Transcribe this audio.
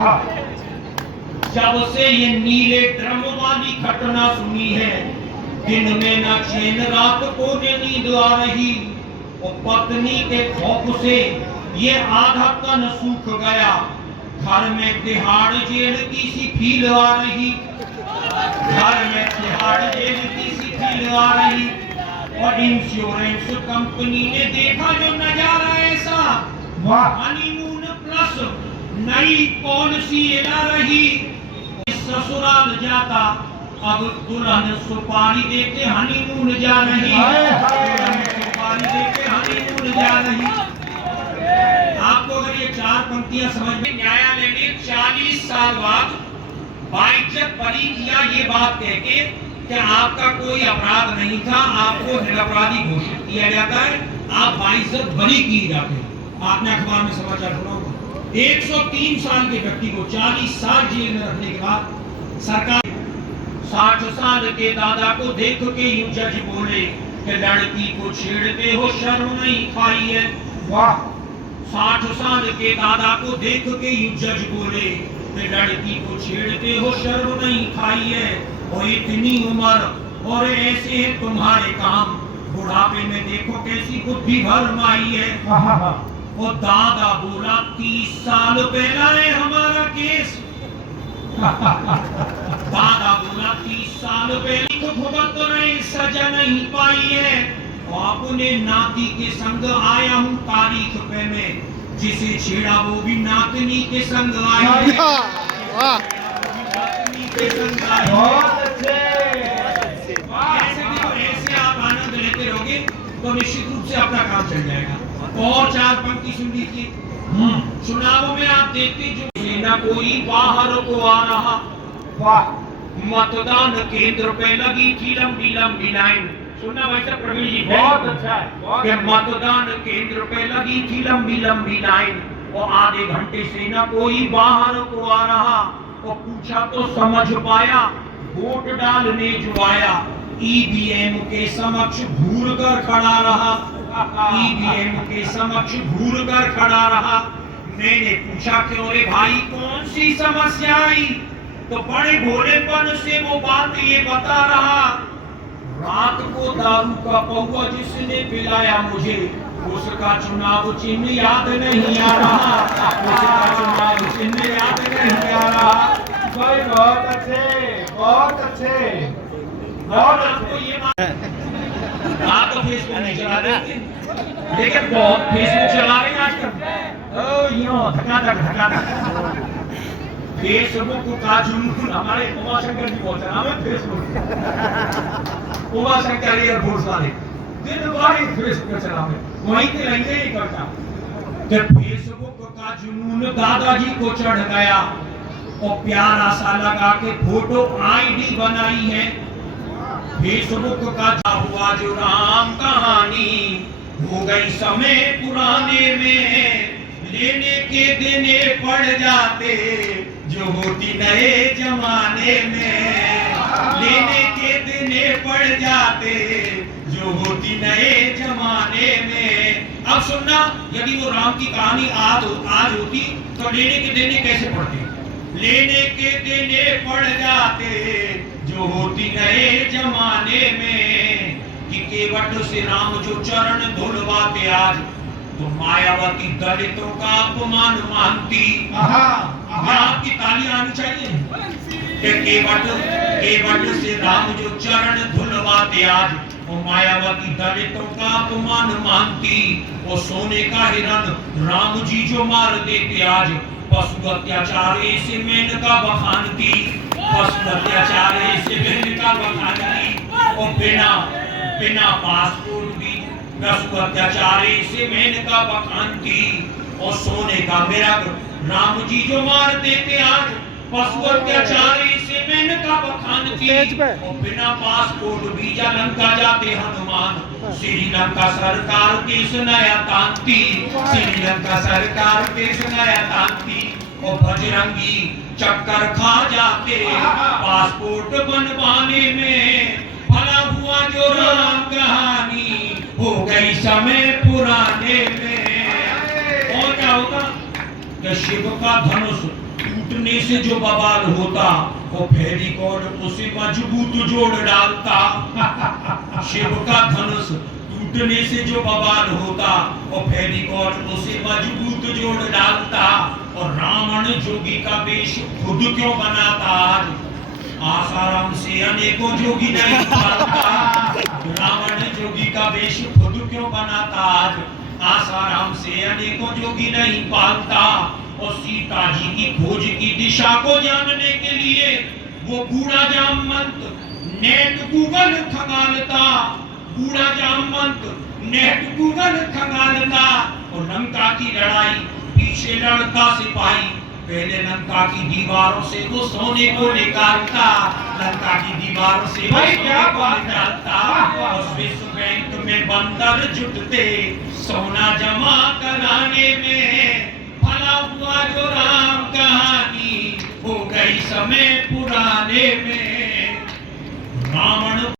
जब से ये नीले ड्रम वाली घटना सुनी है, दिन में न चैन रात को नींद आ रही। और पत्नी के खौफ से ये आधा तन सूख गया। घर में तिहाड़ जेल की सी फील आ रही। घर में तिहाड़ जेल की सी फील आ रही। और इंश्योरेंस कंपनी ने देखा जो नजारा ऐसा, हनीमून प्लस नई पॉलिसी ला रही। ससुराल जाता अब दुल्हन सुपारी देके हनीमून जा रही। सुपारी देके हनीमून जा रही। आपको अगर ये चार पंक्तियां समझ में, न्यायालय ने 40 साल बाद बाइज्जत बरी किया ये बात कह के कि आपका कोई अपराध नहीं था, आपको निरपराधी घोषित किया जाता है, आप बाइज्जत बरी किए जाते हैं। आपने अखबार में समाचार सुना होगा। 103 साल के व्यक्ति को 40 साल जेल में रखने के बाद सरकार 60 साल के दादा को देख के यूं जज बोले कि लड़की को छेड़ते हो शर्म नहीं खाई है। वाह! 60 साल के दादा को देख के यूं जज बोले कि लड़की को छेड़ते हो शर्म नहीं खाई है। और इतनी उम्र और ऐसे है तुम्हारे काम, बुढ़ापे में देखो कैसी बुद्धि भरमाई है। और दादा बोला 30 साल पहला है हमारा केस। दादा बोला 30 साल पहले तो भुगत रहे, सजा नहीं पाई है। और अपने नाती के संग आया हूँ तारीख पे में, जिसे छेड़ा वो भी नातनी के संग आया है। नातनी के संग आया है। ऐसे आप आनंद लेते रहोगे तो निश्चित रूप से अपना काम चल जाएगा। और चार पंक्ति सुन लीजिए। चुनाव में आप देखते जो न कोई बाहर को आ रहा। मतदान केंद्र पे लगी थी लंबी लंबी लाइन। सुनना भाई साहब, प्रवीण जी बहुत अच्छा है कि मतदान केंद्र पे लगी थी लंबी लंबी लाइन। और आधे घंटे से न कोई बाहर को आ रहा। और पूछा तो समझ पाया, वोट डालने जो आया ईवीएम के समक्ष घूर कर खड़ा रहा। ईवीएम के समक्ष घूर कर खड़ा रहा। मैंने पूछा क्यों रे भाई, कौन सी समस्या आई? तो बड़े भोलेपन से वो बात ये बता रहा, रात को दारू का पौवा जिसने पिलाया मुझे, उसका चुनाव चिन्ह याद नहीं आ रहा। उसका चुनाव चिन्ह याद नहीं आ रहा। बहुत अच्छे, बहुत अच्छे, बहुत अच्छे। ये आप तो फेसबुक नहीं चला रहे, लेकिन बहुत फेसबुक चला रहे हैं आजकल। फेसबुक का जुनून हमारे उमाशंकर जी बहुत चला है। फेसबुक उमाशंकर एयरफोर्स वाले दिन भर फेसबुक चला है, वहीं के रहेंगे ही करता। जब फेसबुक का जुनून दादाजी को चढ़ गया और प्यारा सा लगा के फोटो आईडी बनाई है। फेसबुक का हुआ जो राम कहानी हो गई समय पुराने में। लेने के देने पड़ जाते जो होती नए जमाने में। लेने के देने पड़ जाते जो होती नए जमाने में। अब सुनना, यदि वो राम की कहानी आज होती तो लेने के देने कैसे पड़ते? लेने के देने पड़ जाते जो होती नए जमाने में। कि केवट से राम जो चरण धुलवाते आज, तो मायावती दलितों का अपमान मानती। आपकी तालियां आनी चाहिए। केवट से राम जो चरण धुलवाते आज, वो मायावती दलितों का अपमान मानती। वो सोने का हिरण राम जी जो मार देते आज, पशु अत्याचारे से मेनका बखानती। पशु अत्याचारे से मेनका बखानती। और बिना पासपोर्ट भी पशु अत्याचारे से मेनका बखानती। और सोने का मिरग राम जी जो मार देते आज, पशु अत्याचारी से मेनका बखानती। और बिना पासपोर्ट वीजा लंका जाते हनुमान, श्रीलंका सरकार केस नया तांती। श्रीलंका सरकार केस नया तांती। और बजरंगी चक्कर खा जाते पासपोर्ट बनवाने में। भला हुआ जो राम कहानी हो गई समय पुराने में। और क्या होगा कि शिव का धनुष टूटने से जो बवाल होता वो फेविकॉल उसे मजबूत जोड़ डालता। शिव का धनुष टूटने से जो बवाल होता वो फेविकॉल उसे मजबूत जोड़ डालता। और रावण जोगी का वेश खुद क्यों बनाता आज, आसाराम से अनेकों जोगी नहीं पालता। रावण जोगी का वेश खुद क्यों बनाता आज, आसाराम से अनेकों जोगी नहीं पालता। और सीता जी की खोज की दिशा को जानने के लिए वो बूढ़ा जामवंत नेट गूगल खंगालता, बूढ़ा जामवंत नेट गूगल खंगालता। और लंका की लड़ाई पीछे लड़ता सिपाही, पहले लंका की दीवारों से वो सोने को निकालता, लंका की दीवारों से वो सोने को निकालता। और स्विस बैंक में बंदर जुटते सोना जमा कराने में, भला हुआ जो राम कहानी हो गई समय पुराने में।